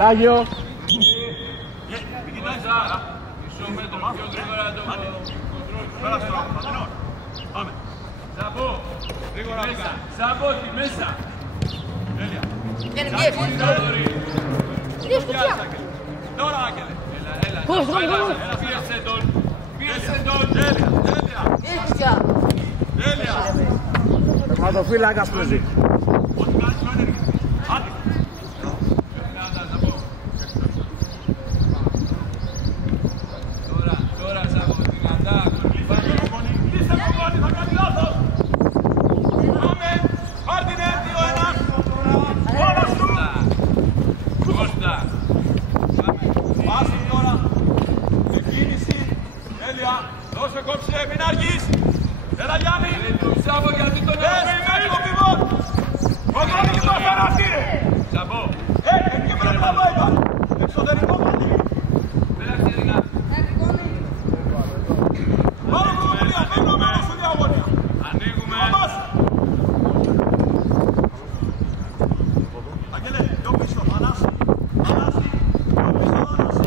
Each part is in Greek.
Λάγιο. Μισό μέτρο, πιο γρήγορα το κοντρόλ. Πέρα στο Πατρινό. Πάμε. Σαμπό, γρήγορα μέσα. Σαμπό, τη μέσα. Τέλεια. Τώρα, Άγγελε. Έλα. Πίεσε τον. Πίεσε τον. Τέλεια. Τερματοφύλακας παίζει. Ό,τι κάνεις το ένεργη. Άντε. Τώρα, Σαμπό, δυνατά. Κλείστε το κόνι, θα κάνει λάθος. Πάμε. Μάρτινε, 2-1. Όλα σου. Κώστα. Πάμε τώρα. Εκκίνηση. Τέλεια. Δώσε κόψε, μην αργείς. Έλα Γιάννη. Σαμπό γιατί τον Περιμένει το πιβότ. Κοντρόλ και το αφαιραστήρε. Σαμπό. Εκεί πρέπει να πάει πάλι. Εξωτερικό μάτι. Πέρασε ρίγα. Πάμε κομμάτια, ανοίγουμε μέσα στη διαγωνία. Ανοίγουμε. Αγγελέ, πιο πίσω, Ανάση. Ανάση. Πιο πίσω, Ανάση.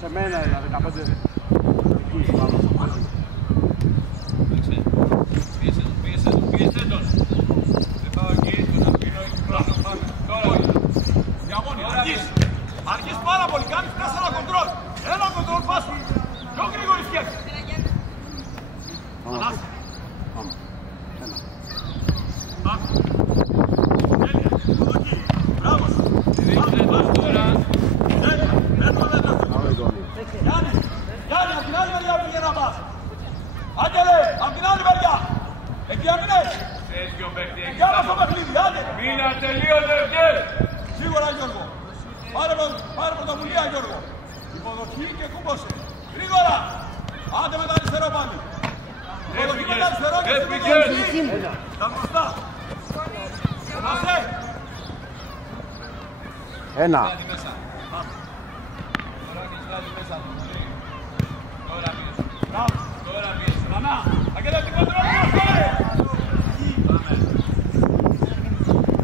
Σε μένα είναι 15. Πίεσε τον. Δεν πάω εκεί, τον αφήνω εκεί πάνω. Πάμε. Τώρα. Διαγώνια, αργείς πάρα πολύ, κάνεις 4 κοντρόλ. Ένα κοντρόλ, πας πιο γρήγορη σκέψη. Ανάση. Πάμε. Ένα. Πάμε. Τέλεια, εκεί. Μπράβο σου. Ρίξε τον τώρα. Τέλεια, παίρνω μέτρα. Πάμε γκολ. Γιάννη, απ' την άλλη μεριά πήγε να πας. Άγγελε, απ' την άλλη μεριά. Εκεί αμυνές. Τέτοιο παίχτη έχει. Για μας το παιχνίδι, άντε. Μην ατελείωτε βγες. Σίγουρα Γιώργο. Πάρε πρωτοβουλία Γιώργο. Υποδοχή και κούμπωσε. Γρήγορα. Άντε με τα αριστερό πάλι. Υποδοχή με τα αριστερό και στην υποδοχή. Τα μπροστά. Είμαστε. Ένα. Βγάλει μέσα. Τώρα έχεις βγάλει μέσα. Τώρα πίεσε. Μπράβο. Τώρα πίεσε. Μανά. Αγγέλα την κοντρόλ.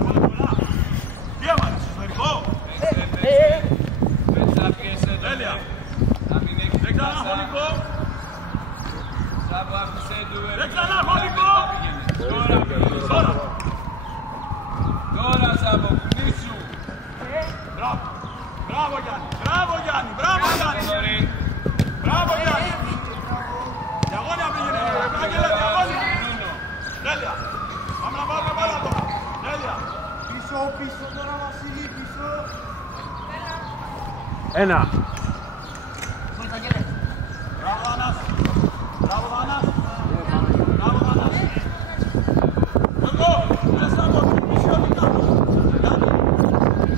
Πάμε. Τι έβαλες, εσωτερικό. Μέσα πίεσε. Τέλεια. Να μην έχεις Δεν ξανά μέσα. χωνικό. Σάβο άφησε του. Δεν ξανά χωνικό. Τώρα πίεσε. Τώρα. Τώρα Σάβο, κουνήσου. Μπράβο. Μπράβο Γιάννη. Μπράβο Γιάννη. Μπράβο Γιάννη. Sorry. Μπράβο Γιάννη. Διαγώνια πήγαινε. Άγγελε, διαγώνια. Τέλεια. Πάμε να πάρουμε μπάλα τώρα. Τέλεια. Πίσω τώρα Βασίλη, πίσω. Ένα. Μπράβο Ανάση. Μπράβο Ανάση. Μπράβο Ανάση. Γιώργο, μέσα από την μισιότητα.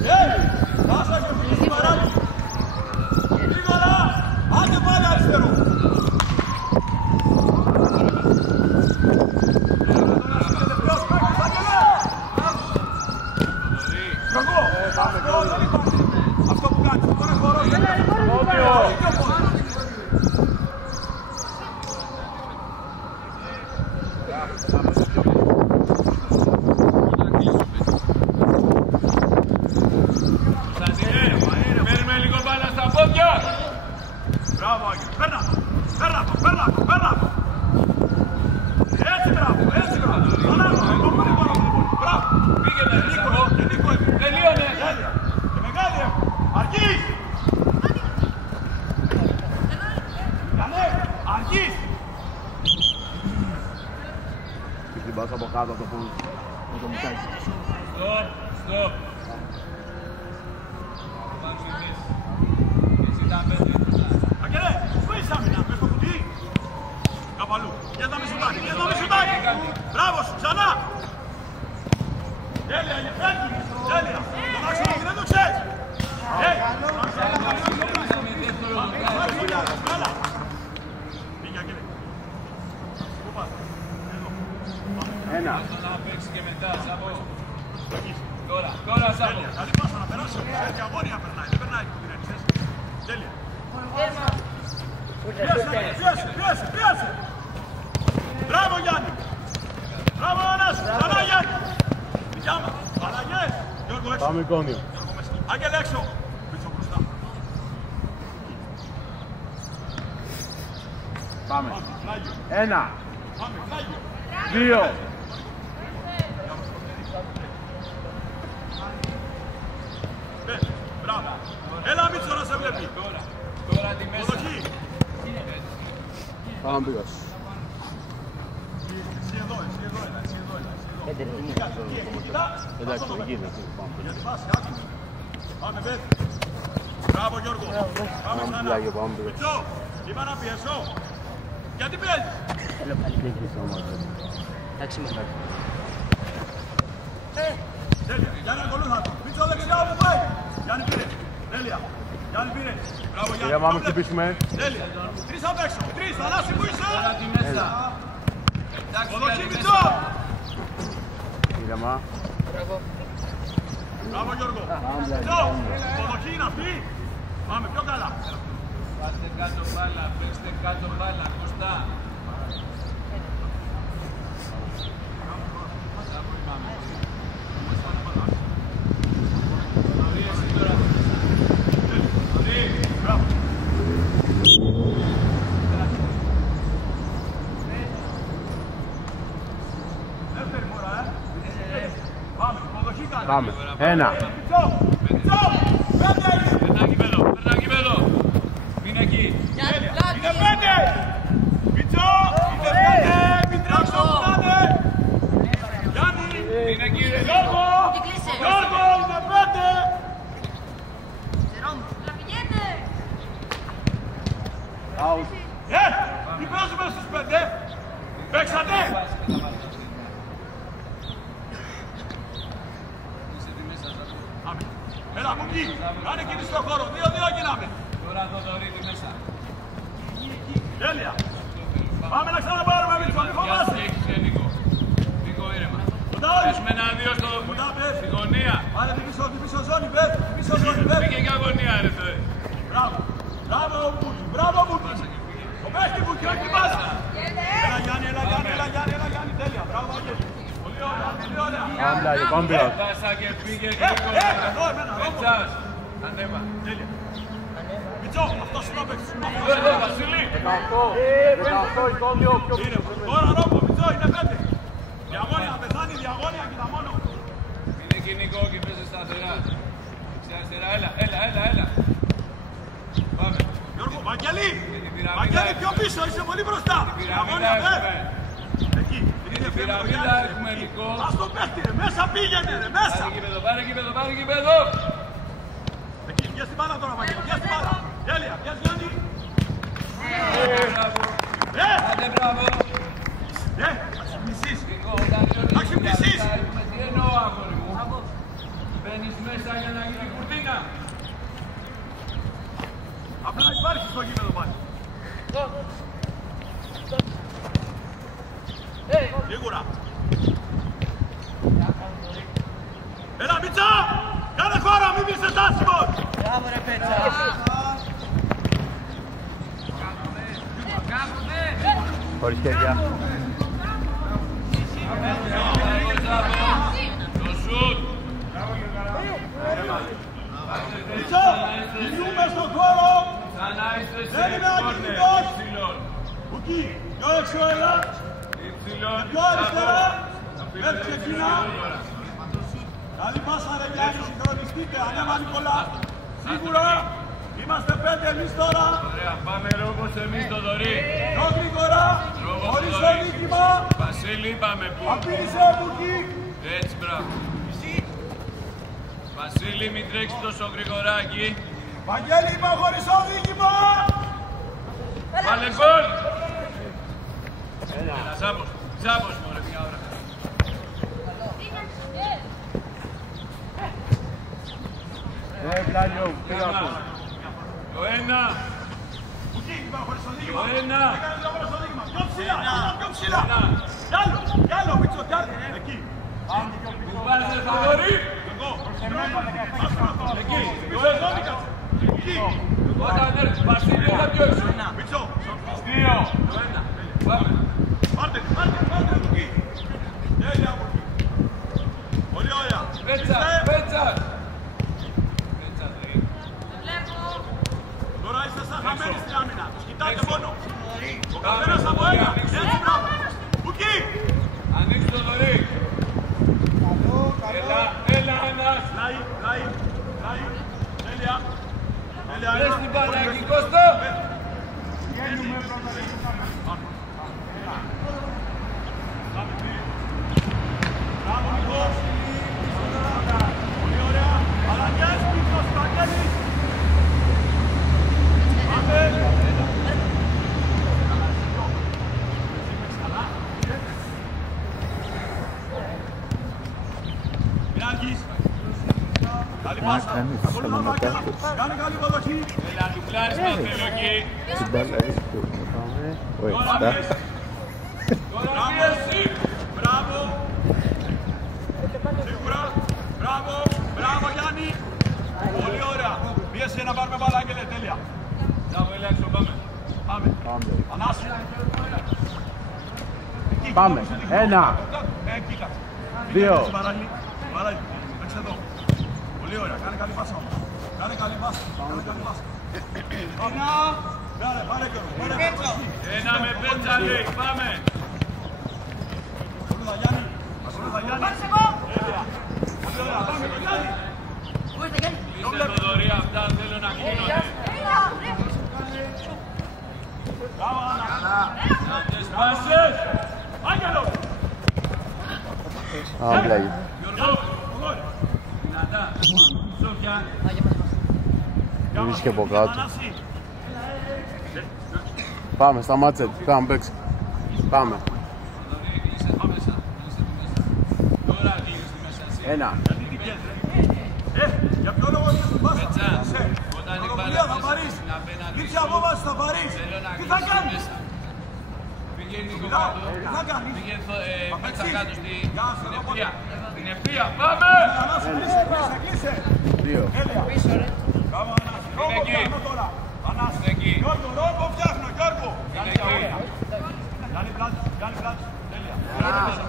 Γιάννη. Πάσα και φύγει παράδει. Γρήγορα. Άντε πάλι αριστερό. Αυτό που κάνεις, αυτό είναι χορός. Παίρνουμε λίγο μπάλα στα πόδια. Μπράβο Άγγελε, παίρνα το. Έτσι μπράβο. Ανάβω, μπράβο. Πήγαινε ρε Σάβο. Νίκο, Τελείωνε. τέλεια. Και μεγάλη έχω. Αργείς. Καλέ, αργείς. Και την πάσα από κάτω από το πόδι. Με το μουκάκι. Στοπ. Μαξιμής. Εσύ τα πέντε. Αγγελέ, πού είσαι άμυνα, μες στο κουτί. Καπαλού, για να με σουτάκι. Μπράβο σου, ξανά. Τέλεια, Γεφέκη. Τέλεια. Το άξονα δεν το ξέρεις. Πήγε Αγγελέ. Πού πας. Εδώ. Ένα. Να παίξει και μετά, Σάβο. Τώρα, Σάβο. Τέλεια, καλή πάσα να περάσει. Διαγώνια περνάει, δεν περνάει που την ένισες. Τέλεια. Πιάσε! Μπράβο Γιάννη! Μπράβο Ανάσου! Ξανά Γιάννη! Δικιά μας! Αλλαγές! Γιώργο έξω! Πάμε εικόνιο. Άγγελε έξω! Πίσω μπροστά! Πάμε. Πλάγιο! 1, Πάμε, πλάγιο! 2. Μπράβο! Έλα Μίτσο να σε βλέπει! Τώρα τη μέσα. Ποδοχή! Πάμε πήγας. Εσύ εδώ, έλα. Εντάξει, εκεί είναι. Για τη βάση, άκου. Πάμε, Μπέτ. Μπράβο, Γιώργο. Πάμε ξανά. Πλάγιο, πάμε πήγας. Μιτσό, είπα να πιέσω. Γιατί παίζεις. Θέλω πάλι δεν κλείσω όμως. Εντάξει με κάτι. Τέλεια, Γιάννη ακολούθα του. Μιτσό δεν ξέρω που πάει. Γιάννη πήρε. Τέλεια. Γιάννη πήρε. Μπράβο, Γιάννη. Για πάμε χτυπήσουμε. Τέλεια. Τρεις απ' έξω. Τρεις, Θανάση που είσαι. Τώρα τη μέσα. Ποδοχή, Μιτσό. Ήρεμα. Μπράβο, Γιώργο. Μιτσό, ποδοχή να πει. Πάμε πιο καλά. Πάστε κάτω μπάλα, παίξτε κάτω μπάλα, Κωστά. Μπράβο. Δεύτερη φορά, Πάμε, υποδοχή κάνει. Πάμε. 1. Μιτσό, Μιτσό, πέντε. Περνά κήπεδο. Μην εκεί. Είναι πέντε. Μιτσό, είναι πέντε. Μην τρέξω που να είναι. Γιάννη, Είναι εκεί ρε. Γιώργο, Γιώργο, είναι πέντε. Out. Τι παίζουμε στους πέντε. Παίξατε. Πάμε. Έλα από εκεί. Κάνε κίνηση στον χώρο. 2-2 γίναμε. Τώρα Θοδωρή τη μέσα. Τέλεια. Πάμε να ξαναπάρουμε Μίτσο. Μη φοβάσαι. Έχεις και Νίκο. Νίκο ήρεμα. Κοντά όλοι. Πες με ένα-δύο Κοντά πες. στη γωνία. Πάρε την πίσω ζώνη, πες. Την πίσω ζώνη, πες. Πήγε για γωνία ρε Θεέ. Μπράβο. Μπράβο Μπούκι. Μπράβο Μπούκι. Το παίχτη Μπούκι, όχι την μπάλα. Έλα Γιάννη, έλα Γιάννη, έλα Γιάννη, έλα Γιάννη. Τέλεια. Μπράβο Άγγελη. Πολύ ωραία, πολύ ωραία. Πάμε πλάγιο, πάμε πήγας. Πάσα και πήγε Εδώ εμένα, εδώ. Πετσάς. Ανέβα. Τέλεια. Μιτσό, αυτός είναι ο παίκτης. Εδώ Βασίλη. 18 εικόνιο. Είναι. Τώρα Ρόμπο, Μιτσό, είναι πέντε. Διαγώνια, πεθάνει, διαγώνια, κοίτα μόνο. Είναι εκεί Νίκο και παίζει σταθερά. Αριστερά, έλα. Πάμε. Γιώργο, Βαγγέλη. την πυραμίδα Βαγγέλη, έχουμε. πιο πίσω, είσαι πολύ μπροστά. Πυραμίδα Διαγώνια, έχουμε. Εκεί. Την πυραμίδα έχουμε Νικό. Ας το παίχτη, ρε, μέσα πήγαινε, ρε, μέσα. Πάρε γήπεδο. Εκεί, πιες την μπάλα τώρα, Βαγγέλη, πιες την μπάλα. Τέλεια, πιες Γιάννη. Μπράβο. Άντε μπράβο. Θα ξυπνήσεις. Νικό, όταν Θα ξυπνήσεις. τι εννοώ αγόρι μου. Μπαίνεις μέσα για να γίνει κουρτίνα. Απλά υπάρχει στο γήπεδο πάλι. Σίγουρα. Έλα Μίτσα! Κάνε χώρα, μην είσαι στάσιμος! Μπράβο ρε Πέτσα. Χωρίς χέρια. Το σουτ. Μίτσα! Μιλούμε στον χώρο! Ξανά είστε σε Δεν είναι κόρνερ. ακινητός. Υψηλόν. Εκεί, πιο έξω έλα! Υψηλόν. Πιο αριστερά! Δεν ξεκινά! Καλή πάσα ρε Γιάννη, συγχρονιστείτε, ανέβα Νικολά! Σίγουρα! Είμαστε πέντε εμείς τώρα! Ωραία, πάμε Ρόμπος εμείς το δωρή. Πιο γρήγορα! Ρόμπος Χωρίς το δωρή. οδήγημα! Βασίλη πάμε που. Απείλησε Μπουκί! Έτσι μπράβο. Βασίλη μην τρέξει τόσο γρηγοράκι. Βαγγέλη, είμαι χωρίς οδήγημα! Βάλε γκολ. Έλα Ζάπος μωρέ μια ώρα. Πλάγιο, πήγα αυτό. Το ένα. Μπουκί, είμαι χωρίς οδήγημα! Το ένα. Έκανε λίγο χωρίς οδήγημα! Πιο ψηλά! Πιο ψηλά! Κι άλλο, Μίτσο, κι άλλο! Εκεί! Που βάζε το δωρή. Εγώ! Εκεί. Πίσω ζώνη κάτσε! Όταν έρθει, Βασίλειο θα πιο έξω. Μίτσο. 2. Το 1. Πάμε. Πάρτε το εκεί. Τέλεια από εκεί. Πολύ ωραία. Πέτσα. Τώρα είστε σαν χαμένοι στην άμυνα. Τους κοιτάτε μόνο. Ο καθένας από ένα. Έτσι μπράβο. Εκεί. Ανοίξτε το δωρή. Έλα ένας. Λάι. Τέλεια. Πες την μπάλα εκεί, Κώστα. Μπράβο Νικός. Πολύ ωραία. Αλανιές πίσω στο Αγγέλη. Πάμε. Μην αργείς. Καλή πάσα. Κάνε καλή υποδοχή. Έλα, του κλάρισμα θέλω εκεί. Τώρα πίεση. Μπράβο. Σίγουρα. Μπράβο Γιάννη. Πολύ ωραία. Πίεση να πάρουμε μπάλα, Άγγελε. Τέλεια. Μπράβο, έλα έξω, πάμε. Ανάση. Πάμε. 1. Κοίταξε. 2. Παράλληλη. Παίξε εδώ. Πολύ ωραία. Κάνε καλή πάσα όμως. Κάνε καλή πάσα. Πάρε και Ένα με πέτσα λέει, πάμε. Ασχολούδα Γιάννη. Τέλεια. Πολύ ωραία. Πάμε το Γιάννη. Κλείστε το δωρή αυτά, θέλω να γίνονται. Μπράβο Άννα. Τις πάσες. Άγγελο. Γιώργο. Δυνατά. Σόφια. Δεν βρίσκει από κάτω. Ανάση. Πάμε, σταμάτησε. Πάμε, παίξε. Πάμε. Τώρα βγήκε στη μέσα εσύ. 1. Γιατί την πιέζε. Για ποιο λόγο είσαι στην πάσα. Πέτσα. Όταν η μπάλα Πρωτοβουλία θα πάρεις. στην απέναντι Δίψη απόβαση θα πάρεις. θέλω να Τι θα κλείσει κάνεις. μέσα. Πήγαινε Νίκο Μιλάω. κάτω. Τι θα κάνεις. Πήγαινε πέτσα παίξεις. κάτω στην Γεια σου, ευθεία. Την ευθεία, πάμε! Ανάση, κλείσε. 2. Τέλεια. Μπράβο Ανάση. Ρόμπο εκεί. φτιάχνω τώρα. Ανάση. Είναι εκεί. Γιώργο, ρόμπο φτιάχνω. Γιώργο. Είναι εκεί. Γιάννη πλάτη. Τέλεια.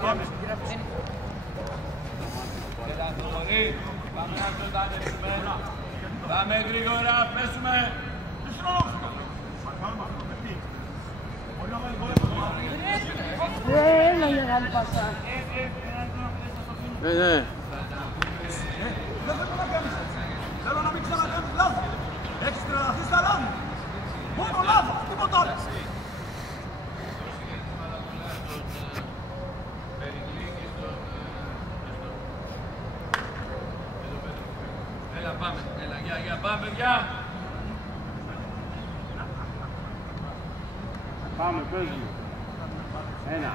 Πάμε. Έλα το δωρή. Πάμε να το τανέψουμε. Πάμε γρήγορα, πέσουμε. Τι συνολόγους σου κάνω. Πάμε, παιχτή. Πολύ μεγάλη πόλεμο. Έλα για να πάσα. Ναι. Δεν θέλω να κάνεις έτσι. Θέλω να μην ξανακάνεις λάθη. Έχεις τρελαθεί στα λάθη. Μόνο λάθος, τίποτα άλλο. Έλα πάμε, έλα, για, πάμε παιδιά. Πάμε, παίζουμε. 1.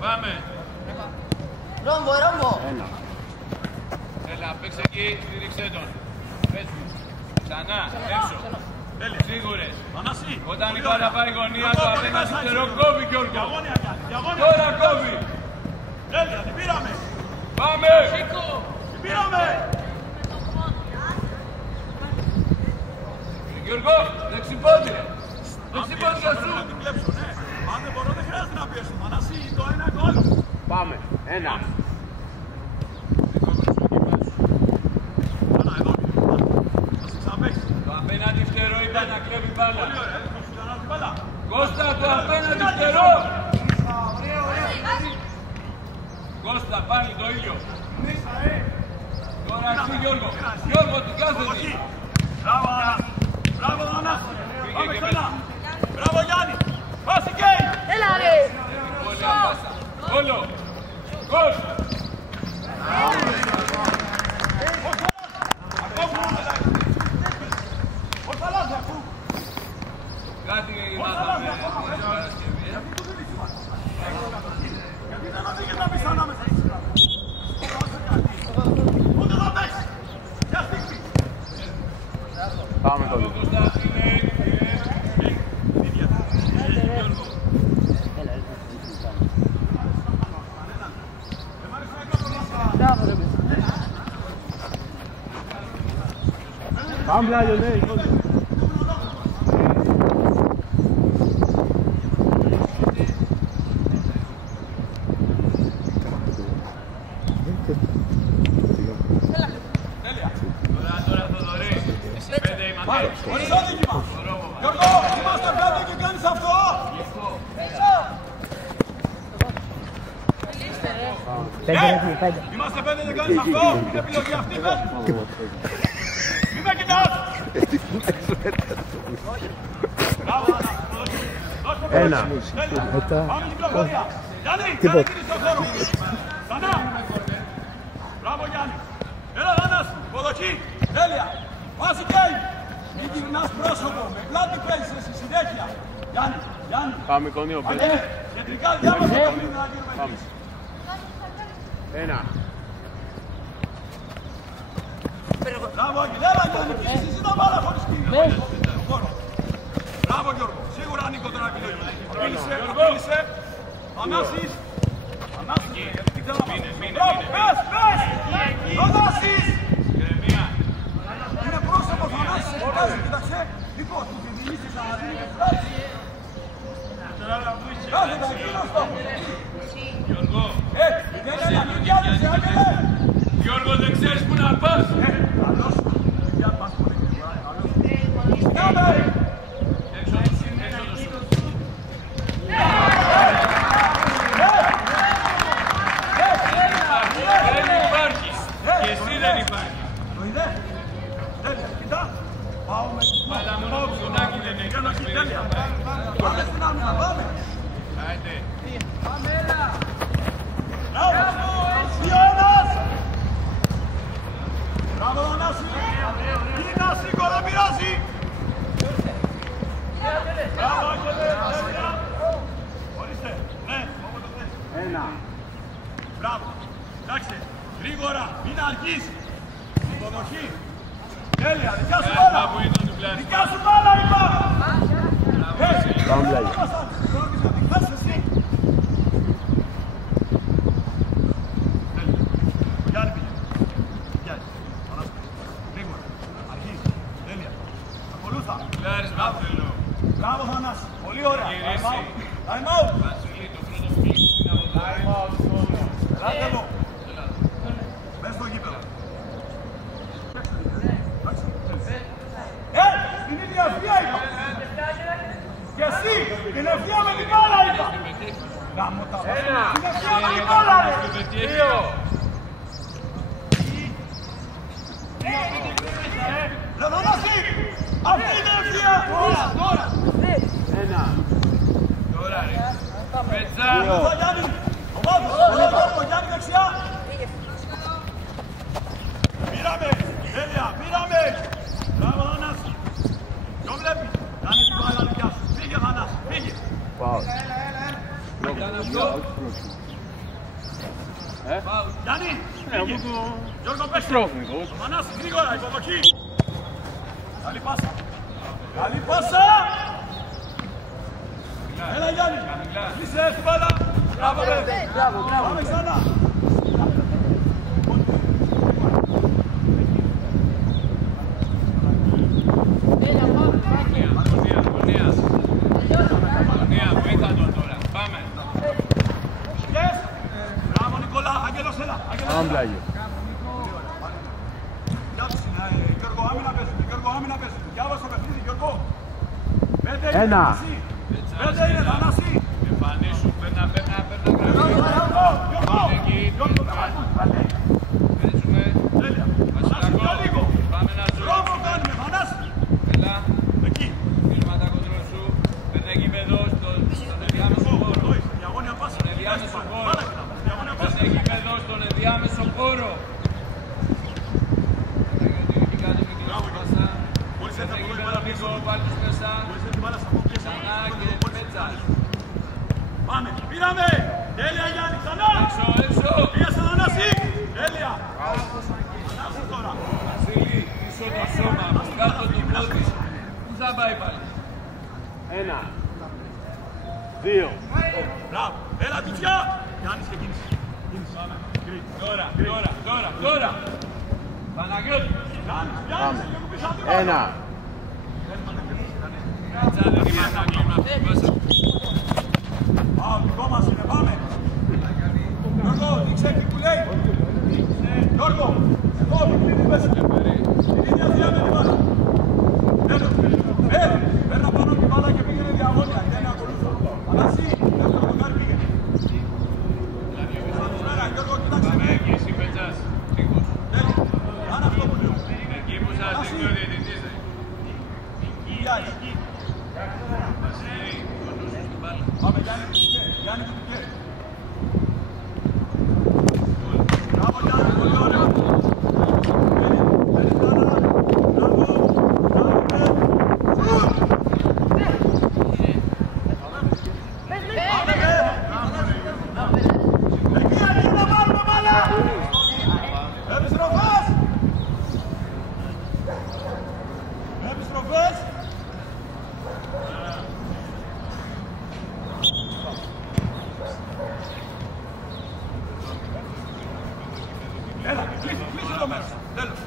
Πάμε. Ρόμπο. 1. Έλα, παίξε εκεί, στήριξε τον. Πες μου. Ξανά, έξω. Σίγουρες. Ανάση. Όταν η μπάλα πάει γωνία, το απέναντι στερό κόβει Γιώργο. Διαγώνια Γιάννη, διαγώνια. Τώρα κόβει. Τέλεια, την πήραμε. Πάμε. Την πήραμε. Γιώργο, δεξιπόδι. Δεξιπόδι για σου. Να την κλέψω, ναι. Αν δεν μπορώ, δεν χρειάζεται να πιέσω. Ανάση, το ένα το άλλο. Πάμε. 1. Ανά, εδώ. Θα σε ξαπέξει. Το απέναντι φτερό ήταν να κλέβει μπάλα. Πολύ ωραία. Θα σου ξανά την μπάλα. Κώστα, το απέναντι φτερό. Κώστα, πάλι το ίδιο. Τώρα εσύ Γιώργο. Γιώργο, την κάθετη. Εκεί. Μπράβο, Ανάση. Μπράβο, Ανάση. Πάμε και ξανά. Μπράβο, Γιάννη. Πάση γκέι. Έλα ρε. Πολύ πάσα. Όλο. Γκολ. Πώς θα αλλάζει αφού. Κάτι μάθαμε. Γιατί δεν οδήγες να μπεις ανάμεσα στη σειρά. Ούτε θα παίξεις. Για στήξη. Πάμε το Κώστα, είναι. Άμπλαγιο, ναι, Τώρα Θοδωρή. Πέντε είμαστε. Χωρίς όδικημα. Γιώργο, είμαστε πέντε και κάνεις αυτό. Είμαστε πέντε και κάνεις αυτό. Είναι επιλογή αυτή, πες. Μην με κοιτάς. Ένα. Πάμε την πλοκόδια. Γιάννη, κάνε κύριε στον χώρο. Ξανά. Μπράβο Γιάννη. Έλα Δάνας, ποδοχή. Τέλεια. Βάζει κέι. Μην γυρνάς πρόσωπο. Με πλάτη παίζεις εσύ συνέχεια. Γιάννη, Γιάννη. Πάμε κονίο, πέντε. Κεντρικά διάβασα το μήνυμα να γίνουμε εμείς. Ένα. Μπράβο Άγγελε, έλα Γιάννη, εσύ τα μπάλα χωρίς κύριε. Μπράβο Γιώργο, σίγουρα Νίκο τώρα επιλογή. Απείλησε. Ανάσης. Μπράβο, πες. Ανάσης. Είναι πρόσωπος ο Ανάσης. Κοίταξε. Νίκο, του διηγήσεις να δίνει και φτάσει. Κάθετα εκείνο αυτό. Γιώργο. Μην πιάνεσαι, Άγγελε. Γιώργο, δεν ξέρεις που να πας. Καλώς. Για πας πολύ. Κάμε. Έξω το σου. Δεν υπάρχεις. Και εσύ δεν υπάρχεις. Το είδε. Τέλεια, κοίτα. Πάω με Αλλά μόνο το φωνάκι δεν έχει να σπίρεις. τέλεια. Πάμε στην άμυνα, πάμε. Άιντε. Μπράβο. Ιώνας. Μπράβο, Ανάση. Είναι άσικο, δεν πειράζει. Μπράβο, Άγγελε. Τέλεια. Ορίστε. Ναι, όποτε θες. Ένα. Μπράβο. Εντάξει. Γρήγορα. Μην αργείς. Υποδοχή. Τέλεια. Δικά σου μπάλα. Που ήταν του πλάστη. Δικά σου μπάλα, είπα. Άμπλαγιο. Δικά σου εσύ. Τέλεια. Ο Γιάννη πήγε. Γιάννη. Γρήγορα. Αργείς. Τέλεια. Ακολούθα. Κλάρις μα θέλω. Μπράβο, Θανάση. Πολύ ωραία. Γυρίσει. Time out. Βασίλη, το πρώτο που κλείσει είναι από το Ελάτε εδώ. Μες στο γήπεδο. Την ίδια ευθεία είπα. Και εσύ, την ευθεία με την μπάλα είπα. Γάμο τα βασίλη. Την ευθεία με την μπάλα ρε. Ρε Θανάση, αυτή είναι η ευθεία. Τώρα. Ένα. Τώρα ρε. Πέτσα. Ο Γιάννη. Ο Μάθος. Ο Γιάννη δεξιά. Πήραμε. Τέλεια. Πήραμε. Μπράβο Θανάση. Ποιο βλέπει. Κάνε την μπάλα δικιά σου. Φύγε Θανάση. Φύγε. Πάω. Ήταν αυτό. Γιάννη. Φύγε. Γιώργο πες. Ο Θανάση γρήγορα. Υποδοχή. Καλή πάσα. Καλή πάσα. Έλα Γιάννη. Είσαι την μπάλα. Μπράβο ρε. Πάμε ξανά. Αγωνία, βοήθα τον τώρα. Πάμε. Yes. Μπράβο Νικόλα. Άγγελος έλα. Άμπλαγιο. Γεια τους είναι Γιώργο, άμυνα παίζουν. Γιώργο, άμυνα παίζουν. Διάβασε το παιχνίδι Γιώργο. Πέντε είναι Ένα. Θανάση. Πέντε είναι Θανάση. Εμφανίσου. Παίρνα. Γιώργο. Παίζουμε. Τέλεια. Θανάση πιο λίγο. Πάμε να ζούμε. Δρόμο κάνουμε Θανάση. Έλα. Εκεί. Φίλμα τα κοντρό σου. Παίρνε γήπεδο στον ενδιάμεσο χώρο. Διαγώνια πάσα. Στον ενδιάμεσο χώρο. Διαγώνια πάσα. Παίρνε γήπεδο στον ενδιάμεσο χώρο. Μπορείς Παίρνε έτσι από εδώ η γήπεδο μπάλα πίσω, πίσω. βάλ' τους μέσα. Μπορείς έτσι την μπάλα στα πόδια. Ξανά και πέτσα. Πάμε. Πήραμε. Τέλεια Γιάννη ξανά. Έξω. Πήγα στον Θανάση. Τέλεια. Θανάση τώρα. Βασίλη, πίσω το σώμα. Κάτω το πλώτη. Πού θα πάει πάλι. Ένα. Δύο. Μπράβο. Έλα κουτσιά. Γιάννης και κίνηση. Τώρα. Παναγιώτη. Γιάννης, Ένα. Δικό μας είναι, πάμε. Γιώργο, δείξε εκεί που λέει. Γιώργο, εδώ, μην κλείνει μέσα. Η ίδια θεία με την μπάλα. Παίρνα πάνω την μπάλα και πήγαινε διαγώνια. Δεν ακολούθω. Αλλά εσύ, δεύτερο δοκάρι πήγαινε. Γιώργο, κοιτάξτε. Εσύ πετσάς. Τέλει. Άρα αυτό που λέω. Εκεί που σας δείχνει ο διαιτητής. Πάμε, Γιάννη Κουτικέ. Γιάννη Κουτικέ. Μπράβο, Γιάννη, πολύ ωραίο. Έλα, κλείσε το μέρος. Τέλος.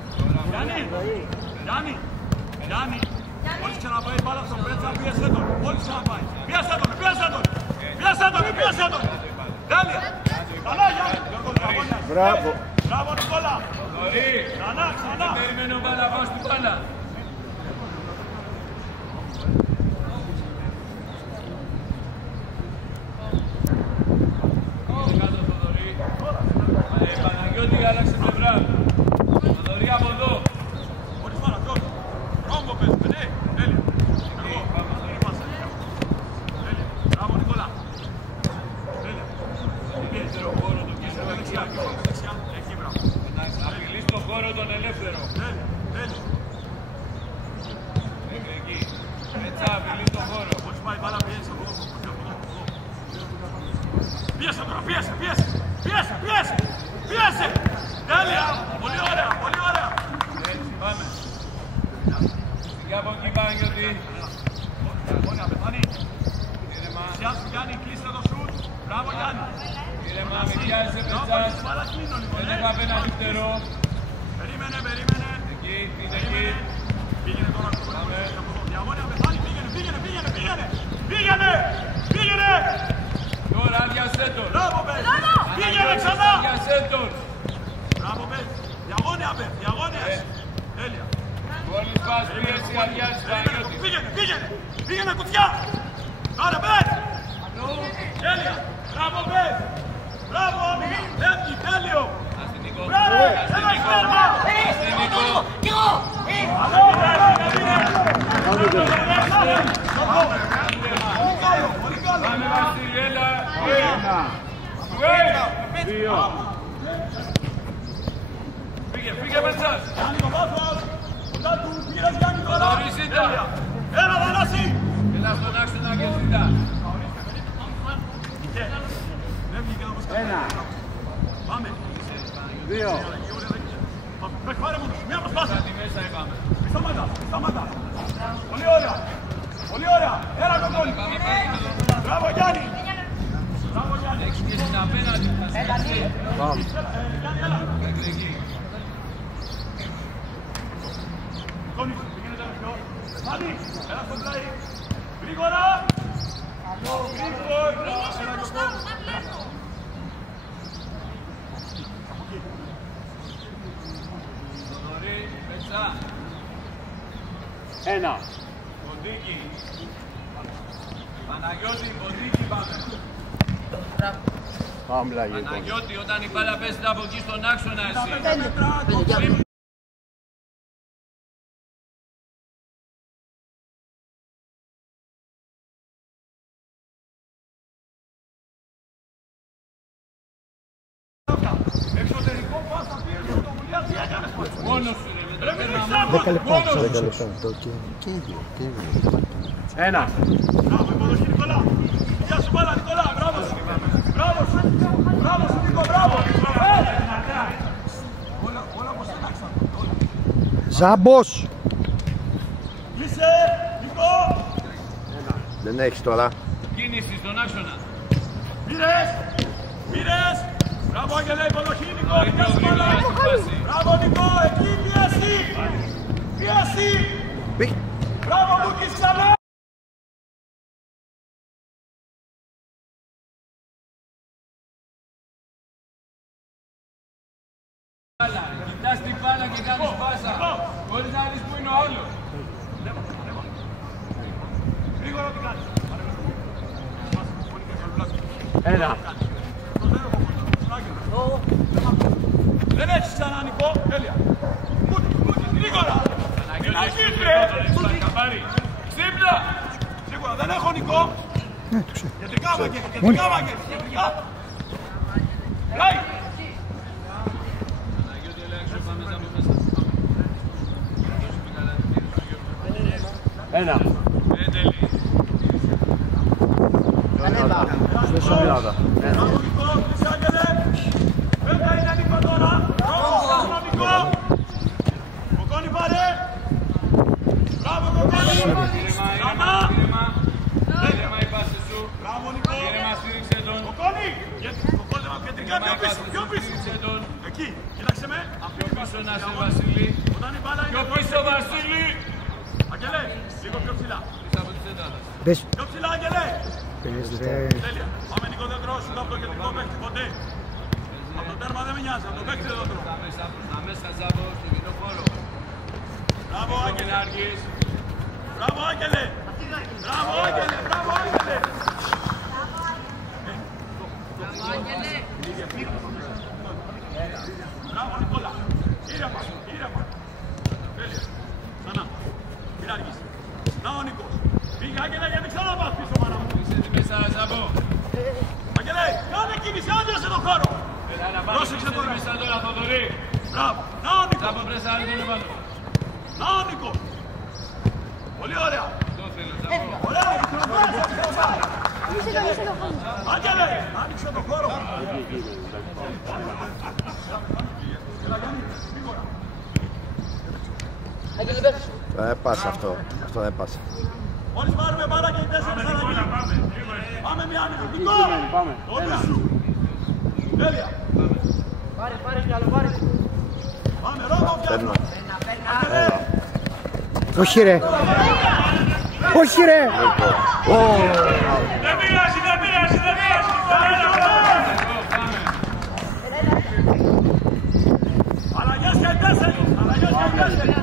Γιάννη. Μόλις ξαναπάει μπάλα στον Πέτσα, πίεσέ τον. Μόλις ξαναπάει. Πίεσέ τον. Τέλεια. Καλά, Γιάννη. Μπράβο. Μπράβο, Νικόλα. Ωραία. Ξανά. Δεν περιμένω μπάλα, πάω στην μπάλα. Παναγιώτη, άλλαξε πλευρά. Θοδωρή από εδώ. Μόλις μάνα, Γιώργο. Ρόμπο παίζουμε, ναι. Τέλεια. Εγώ, Θοδωρή πάσα. Τέλεια. Μπράβο, Νικόλα. Τέλεια. Ελεύθερο χώρο του κέντρου δεξιά. Δεξιά. Εκεί, μπράβο. Απειλείς τον χώρο τον ελεύθερο. Τέλεια. Μέχρι εκεί. Πέτσα, απειλείς τον χώρο. Μόλις πάει μπάλα, πιέζει από εδώ. Πίεσε τώρα, πίεσε! Τέλεια! Πολύ ωραία! Έτσι, πάμε. Και από εκεί Παναγιώτη. Ωραία, πεθάνει. Ήρεμα. Γεια σου Γιάννη, κλείστε το σουτ. Μπράβο Γιάννη. Ήρεμα, με πιάσε Πέτσας. Δεν έπαμε ένα δεύτερο. Περίμενε. Εκεί, είναι εκεί. Πήγαινε τώρα. Διαγώνια, πεθάνει, πήγαινε! Τώρα άδειασέ τον. Μπράβο, Μπε! Πήγαινε ξανά! Άδειασέ τον. Μπράβο, Μπε! Διαγώνια, Μπε! Τέλεια! Μόλις πας πίεση αδειάζει Παναγιώτη. Πήγαινε κουτιά! Άρα, Μπε! Τέλεια! Μπράβο, Μπε! Μπράβο, άμυνα! Έμκη, τέλειο! Αστυνικό. Μπράβο! Ένα στέρμα! Αστυνικό. Πολύ καλό! Πάμε Βασίλη, έλα. Ένα. Δύο. Φύγε Πέτσας. Κάνει το βάθος! Κοντά του πήρες Γιάννη τώρα! Θοδωρή, ζήτα. Έλα, Θανάση! Έλα στον άξονα και ζήτα. Ένα. Πάμε! Δύο. Πάρε μόνο, μία προσπάθεια! Στη μέσα είπαμε. Σταμάτα! Πολύ ωραία! Έλα το κόλλη! Μπράβο Γιάννη! Έχεις και στην απέναντι. Πάμε. Γιάννη, έλα! Τόνι, πήγαινε τελευταίο. Μάνι, έλα στο πλάι. Γρήγορα! Θοδωρή, Πέτσα. Ένα. Ποντίκι. Παναγιώτη, Ποντίκι πάμε. Πάμε πλάγι. Παναγιώτη, όταν η μπάλα πέσει από εκεί στον άξονα εσύ. Εξωτερικό πάσα πήρε πρωτοβουλία, τι έκανες πάλι. Μόνος σου ρε, με το πέρα 10 λεπτά. Και δύο. Ένα. Μπράβο, υποδοχή Νικόλα. Γεια σου μπάλα Νικόλα, μπράβο σου. Μπράβο σου Νίκο, μπράβο. Όλα πως έταξαν. Ζάμπος! Είσαι, Νικό. Δεν έχεις τώρα. κίνηση στον άξονα. Πήρες. Μπράβο Άγγελε, υποδοχή Νικό. Πάει πιο γρήγορα στην φάση. Μπράβο Νικό, εκεί πιέση. Πίεση! Μπράβο Λούκης ξανά! Κοιτάς την μπάλα και κάνεις πάσα. Χωρίς να δεις που είναι ο άλλος. Γρήγορα τι κάνεις. Ένα. Δεν έχεις ξανά Νικό. Τέλεια. Κούτι, γρήγορα. Ξύπνα! Σίγουρα δεν έχω Νικό. Κεντρικά Βαγγέλη, κεντρικά Βαγγέλη, κεντρικά. Πλάι. Ένα. Στο σωμιάδα. Μπράβο Νικό, κλείσε Άγγελε. Πέντα είναι Νικό τώρα. Μπράβο Νικό. Κοκόνη πάρε. Μπράβο Κοκόνη. Ξανά. Ήρεμα η πάση σου. Μπράβο Νικό. Ήρεμα στήριξε τον. Κοκόνη. Κεντρικά πιο πίσω. Εκεί, κοίταξε με. Πιο πίσω να είσαι Βασίλη. Όταν η μπάλα Πιο είναι πίσω Βασίλη. Αγγελέ, λίγο πιο ψηλά. Πες. Πιο ψηλά Αγγελέ. Τέλεια. Πάμε Νικό, δεν τρώσου από το κεντρικό παίκτη ποτέ. Από το τέρμα δεν με νοιάζει, από το παίκτη δεν το τρώω. Τα μέσα Ζάμπο, στο κοινό χώρο. Μπράβο Άγγελε. Άργης. Μπράβο Άγγελε. Μπράβο Άγγελε. Μπράβο Άγγελε. Μπράβο Νικόλα. Ήρεμα, ήρεμα. Τέλεια. Ξανά. Μην αργήσει. Να ο Νικός. Πήγε Άγγελε γιατί ξαναπάς πίσω μάνα μου. Είσαι τη μέσα Ζάμπο. Αγγελέ, κάνε κίνηση, άδειασε τον χώρο. Πρόσεξε τώρα. Μέσα τώρα Θοδωρή. Μπράβο. Να ο Νικός. Ζάμπο πρέσα άλλη τον επάνω. Να ο Νικός. Πολύ ωραία. Το θέλω Ζάμπο. Ωραία. Άγγελε, άνοιξε τον χώρο. Δεν πάσε αυτό. Αυτό δεν πάσε. Μόλις πάρουμε μπάλα και οι τέσσερις θα γίνει. Πάμε μια ανοιχτικό. Πάμε. Τέλεια. Πάρε κι άλλο, πάρε. Πάμε, Ρώμο, Παίρνω. Άγγελε. Όχι ρε. Όχι ρε. Δεν πειράζει, δεν πειράζει, δεν πειράζει. Αλλαγές και τέσσερις. Αλλαγές και τέσσερις.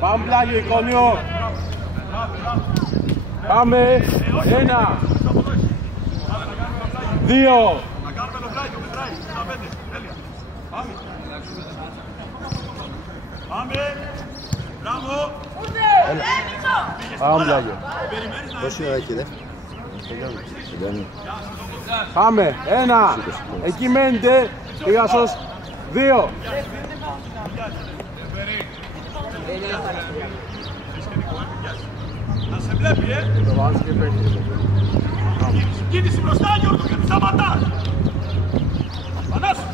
Πάμε πλάγιο εικόνιο. Πάμε. Ένα. Δύο. Να κάνουμε το φράι, το φράι. 65. Τέλεια. Πάμε. Πάμε. Μπράβο. Πάμε πλάγιο. Περιμένεις να Πόση ώρα έχει δεύτερη. Πάμε. Ένα. Εκεί μένετε. Πήγα σως. Δύο. να σε βλέπει, Κίνηση μπροστά, Γιώργο, και του σταματάς. Πανάσου.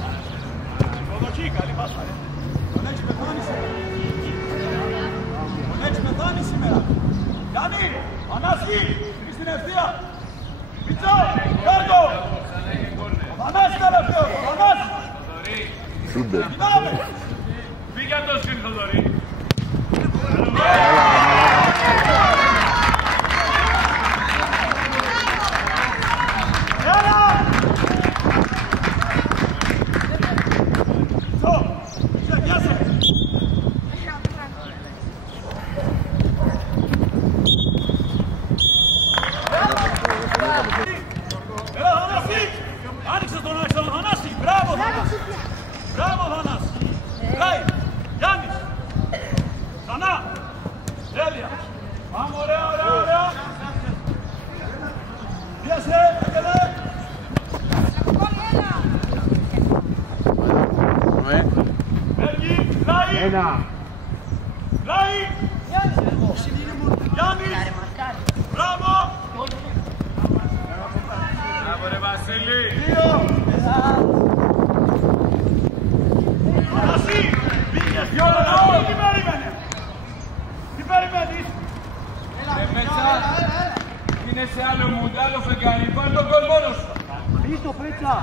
Υποδοχή, καλή πάσα, Τον έχει πεθάνει σήμερα. Τον έχει πεθάνει σήμερα. Γιάννη, Πανάση, στην ευθεία. Πιτσό, Γιώργο. Πανάση τελευταίο, Πανάση. Κοιτάμε. Πήγε από το σκριν, Θοδωρή. Άνοιξε τον άξονα, Θανάση! Μπράβο, Θανάση! Μπράβο, Θανάση! Ράι! Γιάννης! Ξανά! Τέλεια! Πάμε, ωραία, ωραία, ωραία! Πιάσε, Αγγελέ! Βέργη, Ράι! Ένα! Ράι! Γιάννης! Μπράβο! Μπράβο ρε Βασίλη! Δύο! Θανάση! Πήγες πιο ωραία! Τι περίμενε! Τι περιμένεις! Πέτσα, είναι σε άλλο μουντάλο φεγγάρι, πάρ' τον κόλ μόνος σου! Πίσω, Πέτσα!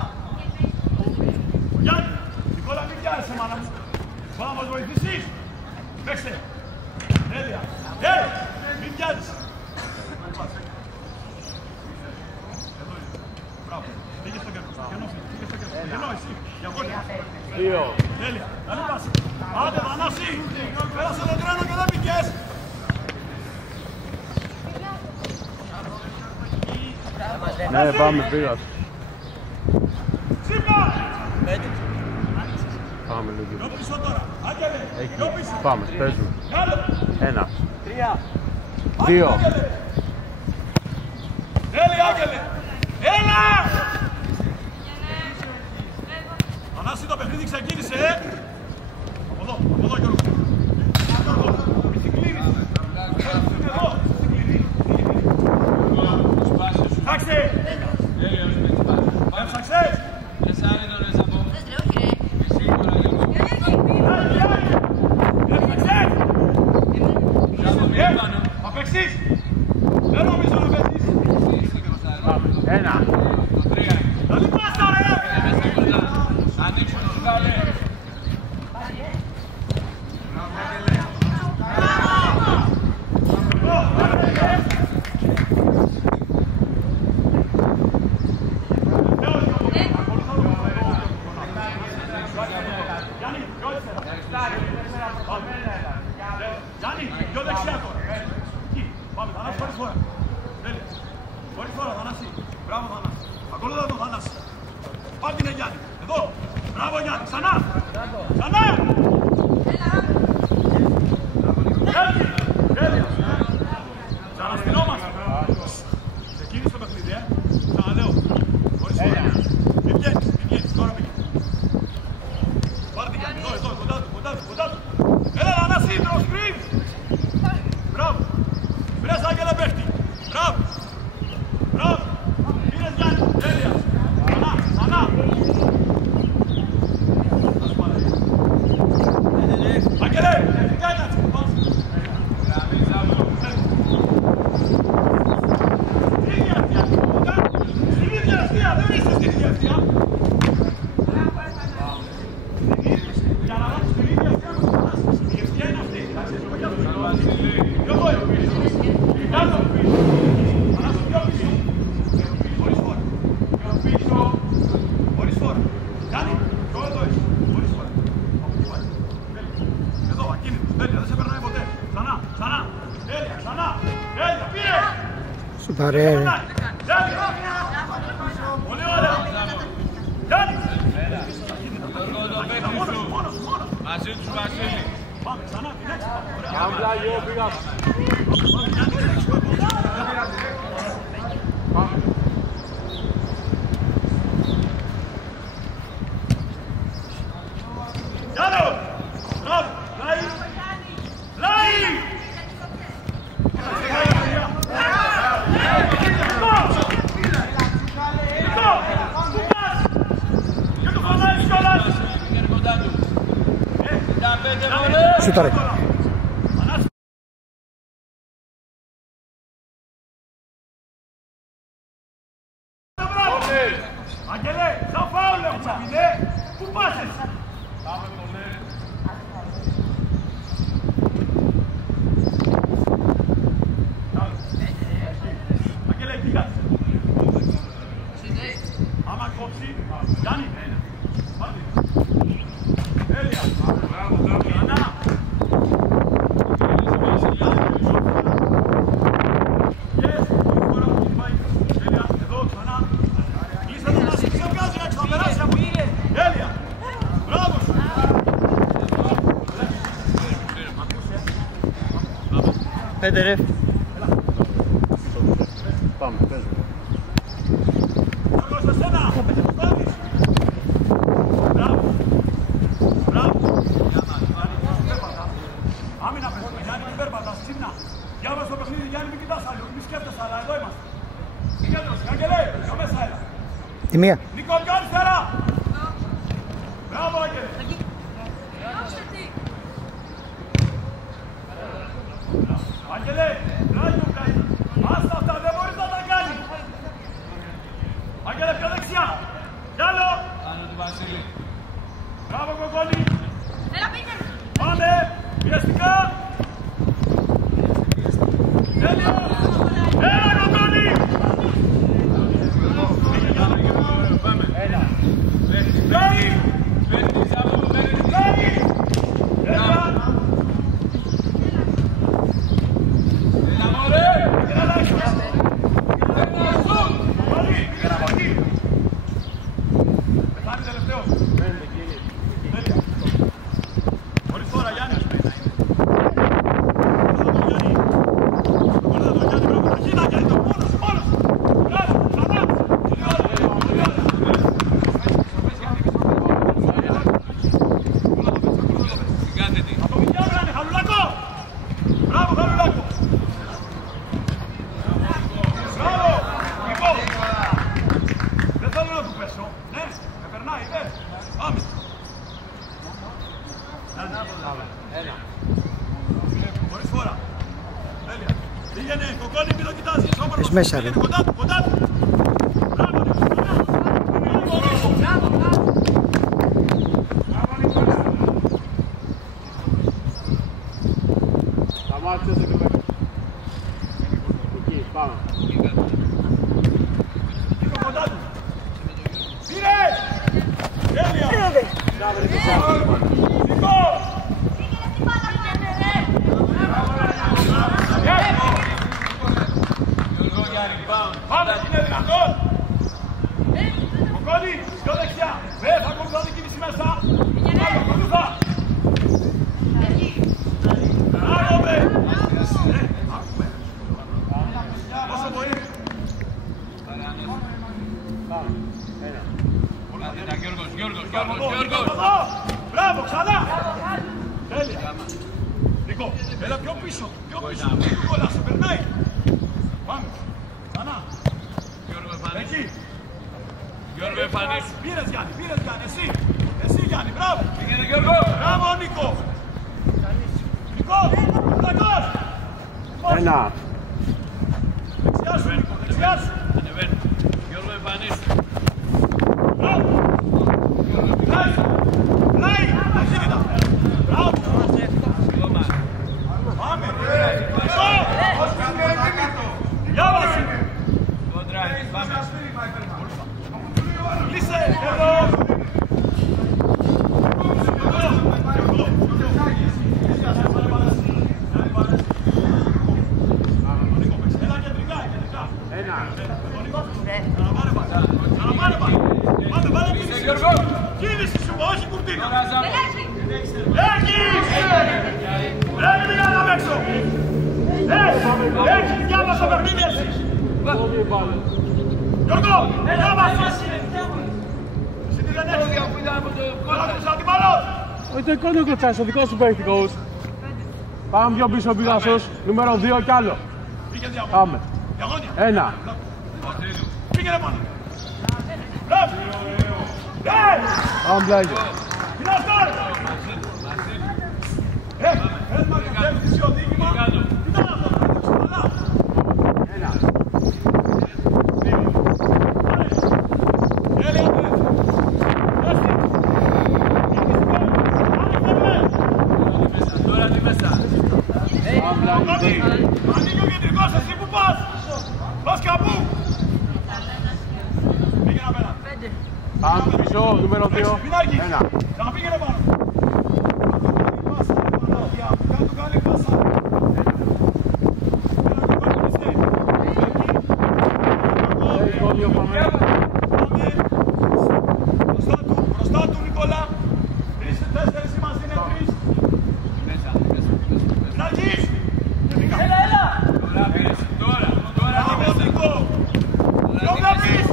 Γιάννη! Νικόλα, μην πιάσαι, μάνα μου! Πάμε να μας βοηθήσεις! Παίξε. Τέλεια. Μην πιάζεις. Μπράβο. Πήγε στο κέντρο. Γεννώ εσύ. Για γόνια. Τέλεια. Καλή πάση. Άντε Θανάση. Πέρασε το τρένο και δεν πήγες. Ναι, πάμε, πήγα. Ξύπνα. Πάμε λίγο. Πιο πίσω τώρα. Άγγελε. Πιο πίσω. Πάμε, παίζουμε. Άλλο. 1. 3. 2. Τέλεια, Άγγελε. Έλα. Θανάση, το παιχνίδι ξεκίνησε, Από εδώ, Γιώργο. Μη συγκλίνεις. Εδώ. Φτάξε. Έψαξες. Θα παίξεις. Δεν νομίζω να παίξεις. Πάμε. 1. Καλή πάσα, ρε. Ανοίξουν τους καλές. Γιάννη, πιο δεξιά τώρα. Εκεί, πάμε, Θανάση, χωρίς φορά. Τέλεια. Χωρίς φορά, Θανάση. Μπράβο, Θανάση. Ακολούθα τον Θανάση. Πάτηνε Γιάννη. Εδώ. Μπράβο, Γιάννη. Ξανά. Ξανά. Τέλεια. Ξαναστηνόμαστε. Ξεκίνησε το παιχνίδι, Ξαναλέω. Χωρίς φορά. Μην βγαίνεις, τώρα πήγε. Πάρε την Γιάννη, εδώ, κοντά του. Έλα, Θανάση, τρώω σκριν. Μπράβο. Βρες, Άγγελε, παίχτη. Μπράβο. Πήρες, Γιάννη. Τέλεια. Ξανά. Άγγελε, τεχνικά ήταν. Στην ίδια αστεία, δεν είσαι στην ίδια αστεία. Για να βάζεις την ίδια αστεία με το Θανάση. Η αστεία είναι αυτή. Πιο πίσω. Κάτω. Θανάση, πιο πίσω. Χωρίς φόρα. Πιο πίσω. Χωρίς φόρα. Γιάννη, πιο εδώ είσαι. Χωρίς φόρα. Εδώ, ακίνητος. Τέλεια, δεν σε περνάει ποτέ. Ξανά. Τέλεια, ξανά. Τέλεια, πήρε. Σουταρέ. Τέλεια. Πολύ ωραία. Γιάννη. Μόνος. Μαζί τους Βασίλη. Πάμε, ξανά, την έξω. Πάμε, πλάγιο, πήγα. Γιάννο! Μπράβο! Λάι! Σουταρέ. Αγγελέ, θα φάουλ έχουμε πει, πού πάσες? Πάμε πολύ. Αγγελέ, τι κάνεις? Άμα κόψει, Γιάννη, πάρτε. Τέλεια. Μπράβο. Ξανά. Τέλεια! Μπράβο σου! Πέντε ρε. Πάμε, παίζουμε. Γιώργο, σε σένα! Πάμε! Μπράβο! Άμυνα παίζουμε, Γιάννη, μην περπατάς, ξύπνα! Διάβασε το παιχνίδι, Γιάννη, μην κοιτάς άλλο, μη σκέφτεσαι, αλλά εδώ είμαστε. Κέντρος, Αγγελέ, πιο μέσα έλα. Τη μία. Νίκο, πιο αριστερά! Μπράβο, Άγγελε! Άγγελε, πλάγιο κάνει. Άστα αυτά, δεν μπορείς να τα κάνεις. Άγγελε, πιο δεξιά. Κι άλλο. Πάνω του Βασίλη. Μπράβο, Κοκόλη. Πάμε, πιεστικά. Πήγαινε, κοκκόνι, μην το κοιτάζεις. Πες μέσα, ρε. Κοντά του, κοντά του. Μπράβο, Νίκο. Σταμάτησε και πέρα. Εκεί, πάμε. Νίκο, κοντά του. Πήρε! Τέλεια! Νίκο! Πάμε, είναι δυνατόν! Κοκκόνι, πιο δεξιά! Θα ακολουθώ κίνηση μέσα! Πάμε, ακολουθά! Μπράβο, με! Όσο μπορεί! Γιώργος! Μπράβο, ξανά! Τέλεια! Νίκο, έλα πιο πίσω! Πιο πίσω! Μην κολλάς, περνάει! Πάμε! Ξανά! Εκεί! Γιώργο, εμφανίσου! Πήρες Γιάννη, εσύ! Εσύ Γιάννη, μπράβο! Πήγαινε Γιώργο! Μπράβο Νίκο! Νίκο, πλακός! Ένα. Δεξιά σου Νίκο, δεξιά σου! Ανεβαίνει! Γιώργο, εμφανίσου! Μπράβο! Πλάι! Πλάι! Ταχύτητα! Μπράβο! Πάμε! Νίκο! Διάβασε! Κλείσε! Εδώ! Έλα κεντρικά! Ένα. Πάμε, βάλε κίνηση! Κίνηση σου, όχι κουρτίνα! Εκεί! Πρέπει την άλλα απ' έξω! Έχει, διάβασα παιχνίδι εσύ! Γιώργο, διάβασες! Εσύ τι δεν έχεις! Κόλλασες αντιπαλός! Όχι το εικόνιο κλωτσάς, ο δικός σου παίχτικος. Πάμε πιο πίσω ο πηγάσος, νούμερο 2 κι άλλο. Πήγε διαγώνια. Πάμε. Διαγώνια. Ένα. Πήγαινε πάνω. Μπράβο. Πάμε πλάγιο. Τι να φτάρει. Έλμα και βλέπεις φυσιοδίκημα. Τι ήταν αυτό. Ένα. Έλεα πέρα. Τώρα τι μέσα! Πάμε πλάγιο. Ανοίγει ο κεντρικός, εσύ που πας. Πας κάπου. Πήγαινε απέναντι. Πάμε πίσω, νούμερο 2. Ένα. Ξαναπήγαινε πάνω. Πάσα, Παναγία. Κάτω καλή πάσα. Εικόνιο πάμε. Μπροστά του Νικόλα. 3-4 είμαστε, είναι 3. Να αρχίσεις. Έλα. Τώρα! Μπράβο Νικό. Ποιο βλέπεις.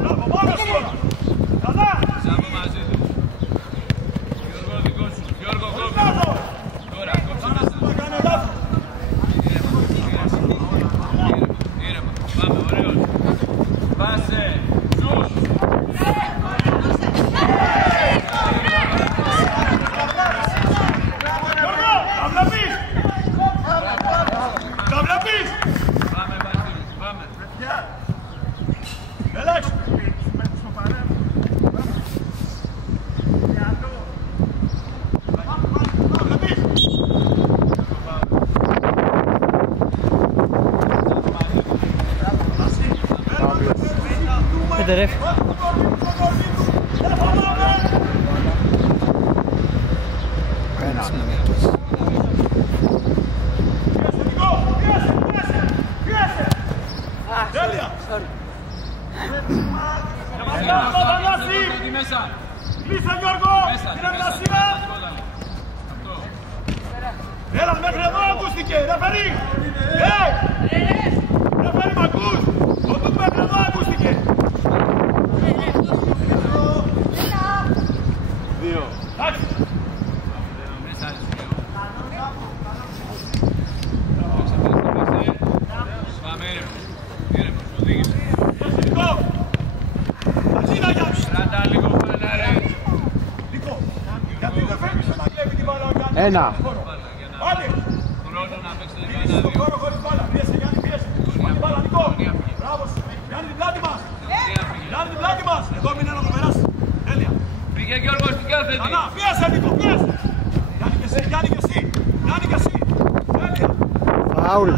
Μπράβο, μόνος σου τώρα. Καλά. Σάβο μαζί του! Γιώργο, δικό σου! Γιώργο, κόψε! Μπράβο. Τώρα, κόψε μέσα! Θα κάνω λάθος. Ήρεμα! Πάμε, ωραίος! Πάσε! Σους! Γιώργο, τα βλέπεις. Τα βλέπεις. Πάμε, Βασίλη! Πάμε! Έλα έξω. Τα βλέπεις. Πέντε ρεφ. Ένα. Τέλεια! Εκεί μέσα! Κλείσε Γιώργο! Μέσα! Την εργασία! Έλα μέχρι εδώ ακούστηκε! Ρεφερή! Ρεφερή μ' ακούς! Όπου μέχρι εδώ ακούστηκε! 2. Εντάξει! Μέσα! Πάμε, ήρεμος! Οδήγησε! Νικό! Αζίνα Γιάννη! Κράτα λίγο πέρα, ρε! Νικό! Γιατί δεν φεύγεις να κλέβει την μπάλα ο Γιάννης? Ένα. Πάλι! Χρόνο να παίξετε Μείνεις στον χώρο χωρίς μπάλα. Πίεσε Γιάννη! Φάουλ.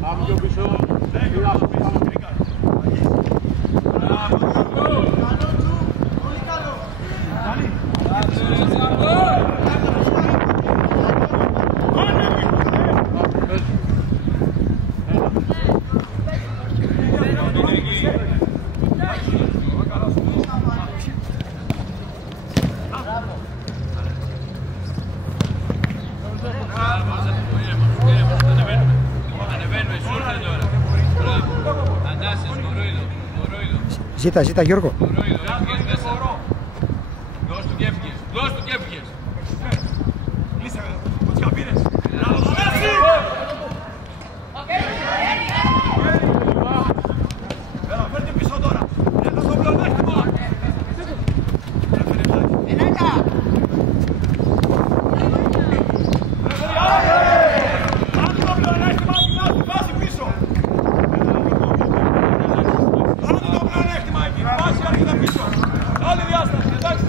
Πάμε πιο πίσω. Ζήτα Γιώργο. Δώσ' του και έφυγες. Δώσ' του και έφυγες. Λύσε με, κοτσιά πήρες. Έλα, φέρτε πίσω τώρα. Έλα στο πλεονέκτημα. Αν το πλεονέκτημα, βάζει πίσω. Αν το πλεονέκτημα, βάζει άρχεται πίσω. Άλλη διάσταση, εντάξει.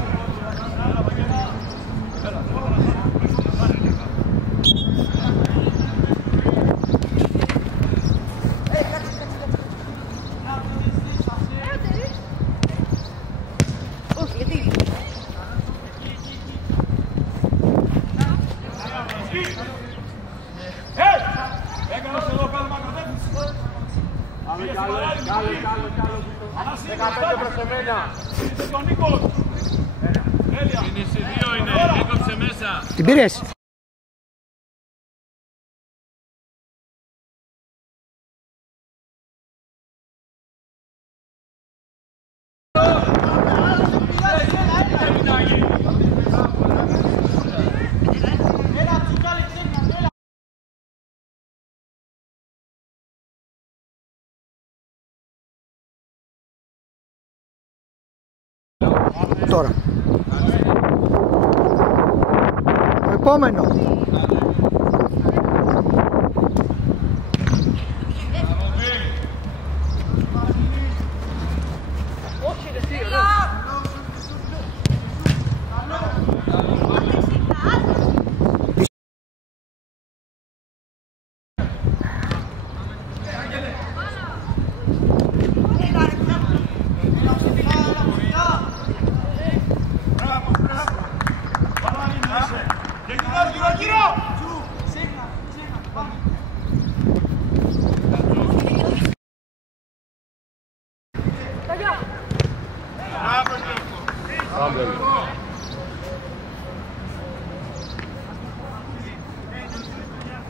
Έκανες εδώ πέρα μακροτέφνηση. Πάμε καλό. 15 προς εμένα. Είσαι τον Νίκος. Τέλεια. Είναι σε δύο είναι. Έκοψε μέσα. Την πήρες. Τώρα. Το επόμενο.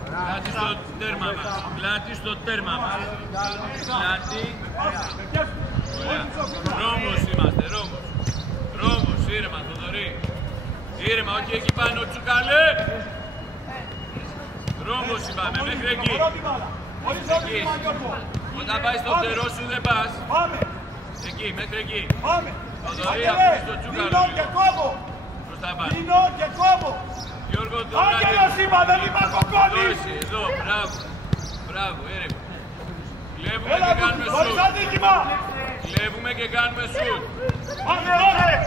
Πλάτη στο τέρμα μας. Πλάτη στο τέρμα μας. Πλάτη. Ρόμος είμαστε, Ρόμος. Ρόμος, ήρεμα, Θοδωρή. Ήρεμα, όχι εκεί πάνω, τσουκαλέ. Ρόμος είπαμε, μέχρι εκεί. Εκεί. Όταν πάει στο φτερό σου δεν πας. Εκεί, μέχρι εκεί. Θοδωρή, αφήνεις το τσουκαλό. Δίνω και κόβω. Σωστά πας. Δίνω και κόβω. Γιώργο, τώρα... Άγγελος είπα, δεν είπα κοκκόλης. Εδώ, μπράβο. Μπράβο, ήρεμα. Κλέβουμε Έλα, και κάνουμε χωρίς σουτ. αδίκημα. Κλέβουμε και κάνουμε σουτ. Πάμε, ωραία.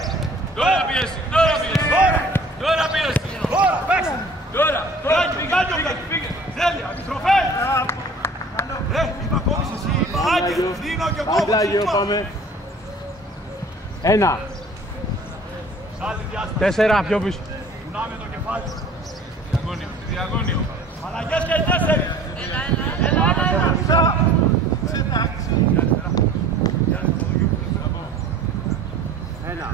Τώρα πίεση, τώρα πίεση. Τώρα πίεση. Τώρα, παίξε. Τώρα, Πήγε. Τέλεια, επιστροφές. Είπα κόβεις εσύ, είπα Άγγελος, δίνω και Πάμε κόβω. πλάγιο, πάμε. 1. Άλλη διάσταση. 4 πιο πίσω. Κουνάμε το κεφάλι. Διαγώνιο, διαγώνιο. Αλλαγές και 4. Έλα. Ένα.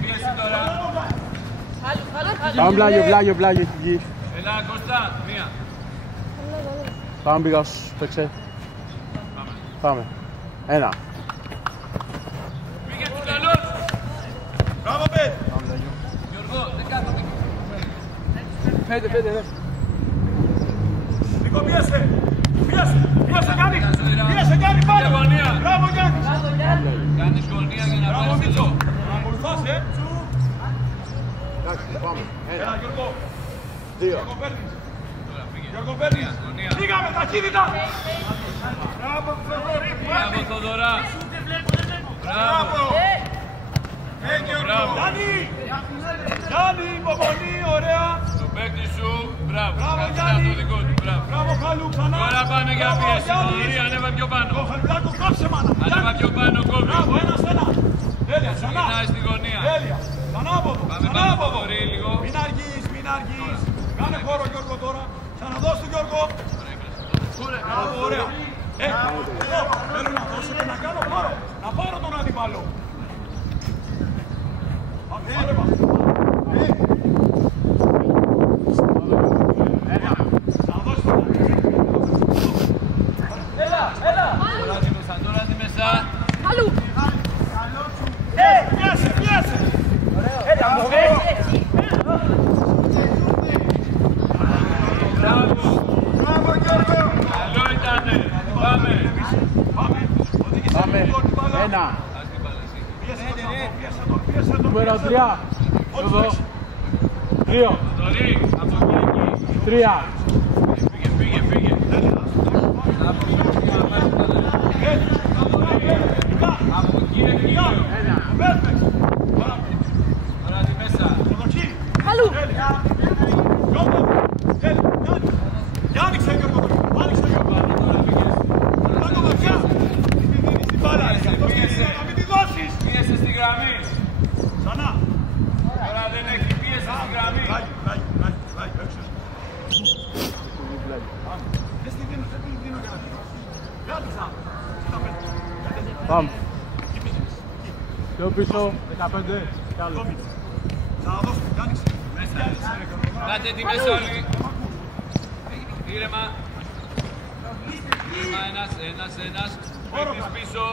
Πίεση τώρα. Πάμε πλάγιο, εκεί γη. Έλα, Κώστα, μία. Πάμε πήγα στο τεξέ. Πάμε. 1. Πήγε του καλός. Μπράβο, Πέτ. Γιώργο, δεν κάθομαι. 5, ναι. Νίκο, πίεσε. Πίεσε, Γιάννη. Πίεσε, Γιάννη, πάνω. Γωνία. Μπράβο, Γιάννη. Κάνεις γωνία για να Μπράβο, πάρεις Μίτσο. εδώ. Ακολουθάς, Εντάξει, πάμε. 1. Έλα, Γιώργο. 2. Γιώργο, παίρνεις. Τώρα πήγε. Γιώργο, παίρνεις. Γωνία. Πήγαμε, ταχύτητα. Γιάννη, υπομονή, ωραία. Το παίκτη σου, μπράβο. Μπράβο, Κάτσε Γιάννη. το δικό του, μπράβο. Μπράβο, Χαλού, ξανά. Τώρα πάμε για Μπράβο, πίεση. Γιάννη. Θοδωρή, ανέβα πιο πάνω. Το Χαλουλάκο, κόψε, μάνα. Ανέβα πιο πάνω, κόβει. Μπράβο, ένα. Τέλεια, ξανά. Γυρνάει στη γωνία. Τέλεια. Ξανά από εδώ. Πάμε Ξανά πάνω, από εδώ. Θοδωρή, λίγο. Μην αργείς. Κάνε χώρο, Γιώργο, τώρα. Ξαναδώσ' του, Γιώργο. Μπράβο, ωραία. Εδώ, θέλω να δώσω και να κάνω χώρο. Να πάρω τον αντίπαλο. Πάρε μας. Τώρα τη μέσα. Πιάσε. Μπράβο, καλό ήτανε. Πάμε. Ένα. Νούμερο 3. Εδώ. 2. Θοδωρή, από εκεί. 3. Πήγε. Από εκεί, εκεί. Τώρα τη μέσα. Άνοιξε, Γιώργο. Κάνω βαθιά. Μην δίνεις την μπάλα. Να μην τη δώσεις. Πίεσε στη γραμμή. Ξανά. Τώρα δεν έχει πίεση στη γραμμή. Ράγει, έξω. Δεν στη δίνω για να φύγω. Ράγει ξανά. Πάμε. Πιο πίσω. 15. Κι άλλο. Ξαναδώσου, άνοιξε. Κάτε τη μέσα όλοι. Ήρεμα. Ένας. Παίκτης πίσω.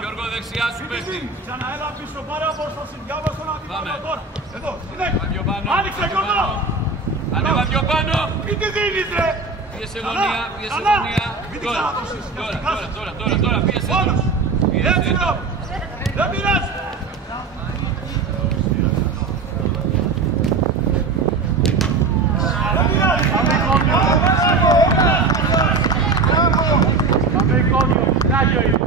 Γιώργο, δεξιά σου πέφτει. Ξαναέλα πίσω, πάρε απόσταση. Διάβασε τον αντίπαλο τώρα. Εδώ, Ανέβα πιο πάνω. άνοιξε, Γιώργο. Ανέβα πιο πάνω. Μην τη δίνεις, ρε. Πίεσε γωνία. Μην την ξαναδώσεις. Τώρα, πίεσε. Μόνος. Έτσι, μπρο. Δεν πειράζει. Δεν πειράζει. Πάμε εικόνιο. Ράγιο είναι.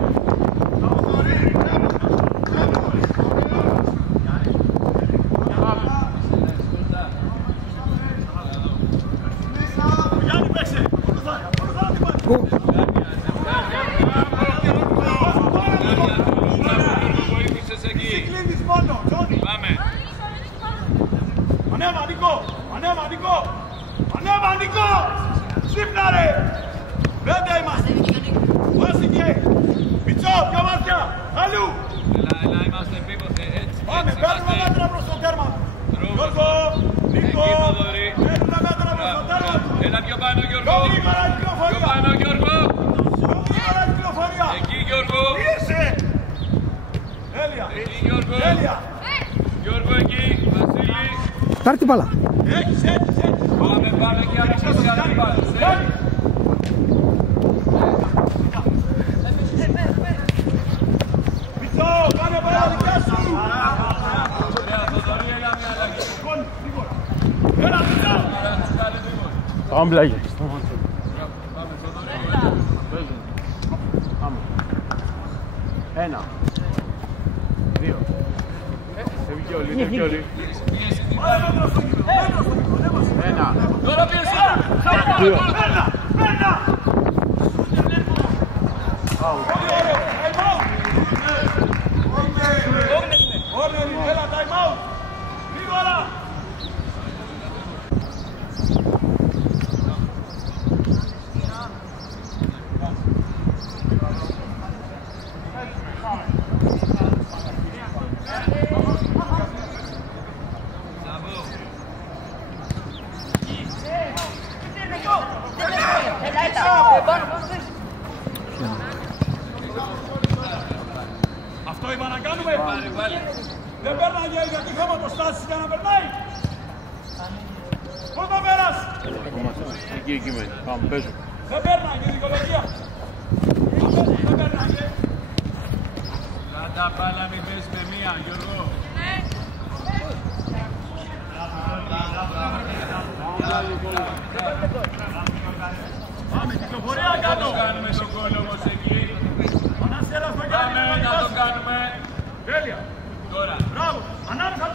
Γιάννη, παίξε. Ακολουθά την πάρει. Βοήθησες εκεί. Κλείνεις μόνο, Τζόνι. Πάμε. Ανέβα, Νικό. Σύμνα, ρε. 5 είμαστε. Βάστηκε. Μητσό, πιο βαθιά. Αλλού. Έλα, είμαστε επίπεδο. Έτσι. Πάμε, παίρνουμε μέτρα προς το τέρμα. Γιώργο, Νικό. Παίρνουμε μέτρα προς το τέρμα του. Έλα πιο πάνω, Γιώργο. Πιο γρήγορα η Πιο κυκλοφορία. πάνω, Γιώργο. Πιο γρήγορα η κυκλοφορία. Εκεί, Γιώργο. Πίεσε. Τέλεια. Εκεί, Γιώργο. Τέλεια. Γιώργο, εκεί. Βασίλη. Πάρ' την μπάλα. Έχεις. Πάμε και άρχισε αντίπαλος. Μητσό, κάνε παρά δικιά σου. Ωραία, Θοδωρή, έλα μια αλλαγή. Έλα, Μητσό. Πάμε πλάγι. Πάμε, Θοδωρή. Παίζουν. Πάμε. 1. 2. Έβγε όλοι. Ένα. Τώρα πίεσε. Δύο. Παίρνα. Όρνερ, έλα, time out. Γρήγορα. Αυτό είπα να κάνουμε. Δεν πέρναγε γιατί είχαμε αποστάσεις για να περνάει. Πώς θα πέρασε. Εκεί μένει. Πάμε, παίζουν. Δεν πέρναγε η δικολογία. Δεν πέρναγε. Κάτα πάλα μην πες με μία, Γιώργο. Πάμε, κυκλοφορία κάτω. Να το κάνουμε τον κόλλο όμως εκεί. Ανάσαι, έλα στο Γιάννη. Πάμε να το κάνουμε. Τέλεια. Τώρα. Μπράβο. Ανάμεσα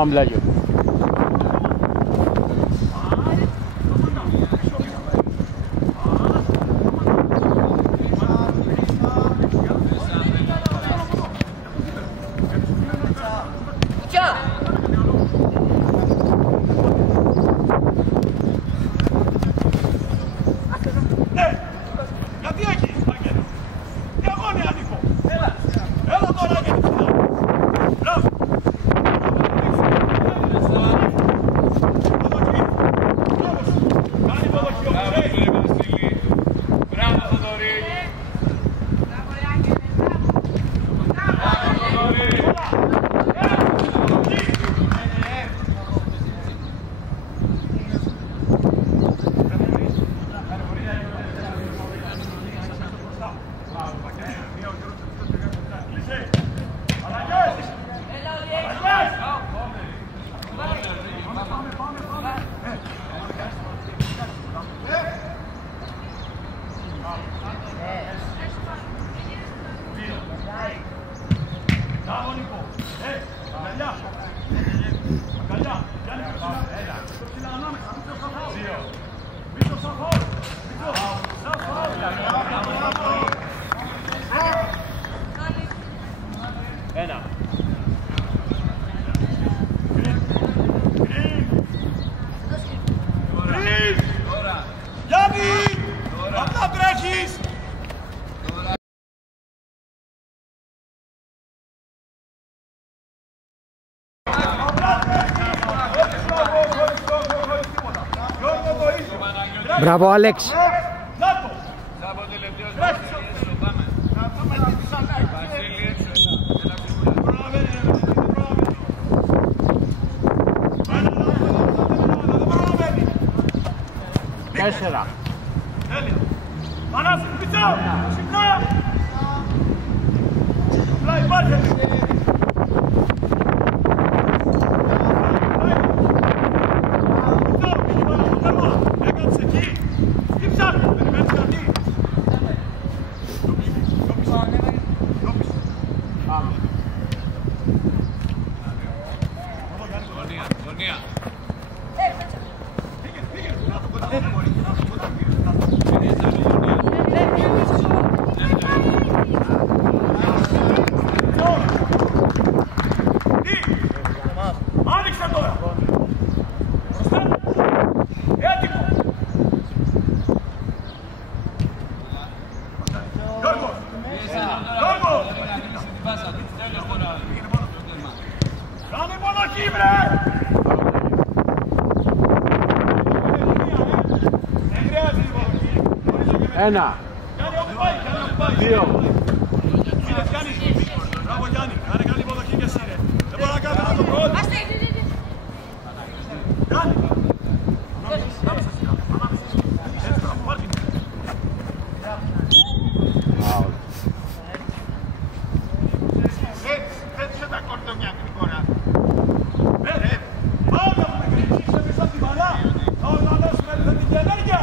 Πάμε μπλάκιο. Μπράβο, Άλεξ. Τέσσερα. Πανάς, πίσω! Συχνά! Απλά υπάρχει! Ένα. Δύο. Μπράβο Γιάννη, κάνε καλή υποδοχή και εσύ ρε. Δεν μπορώ να κάνω το πρώτο. Γιάννη. Έτσι μπράβο, πάρ' την. Έτσι τα κορτονιά την κόρα. Πάω να πούμε κριτήσεις πίσω από την μπαλά. Να οργανώσουμε θετική ενέργεια.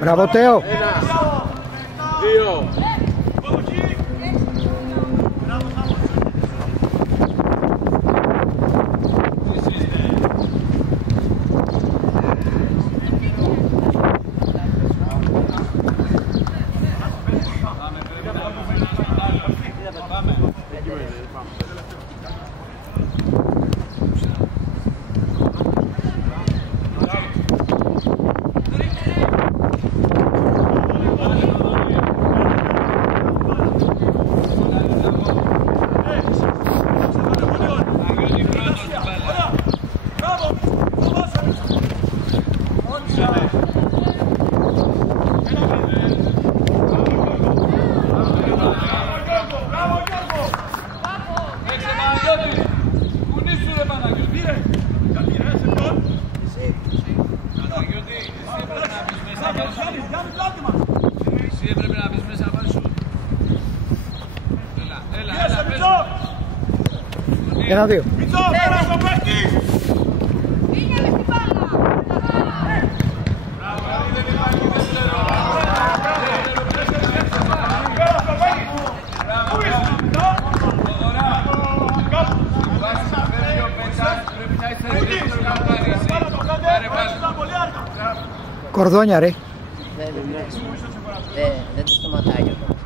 Μπράβο, Τέο. Ένα. Δύο. 1-2. Μητσό, πέρα στο παίκτη! Πήγαινε στην μπάλα. Πέρα στο παίκτη! Πού είσαι, Μητσό? Κορδόνια ρε. Δεν το σταματάει αυτό.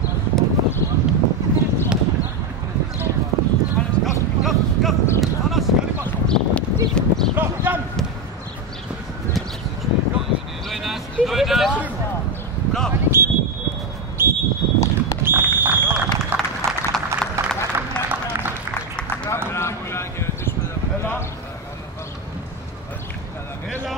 Θανάση, καλή πάσα. Μπράβο, Γιάννη. Μπράβο. Έλα.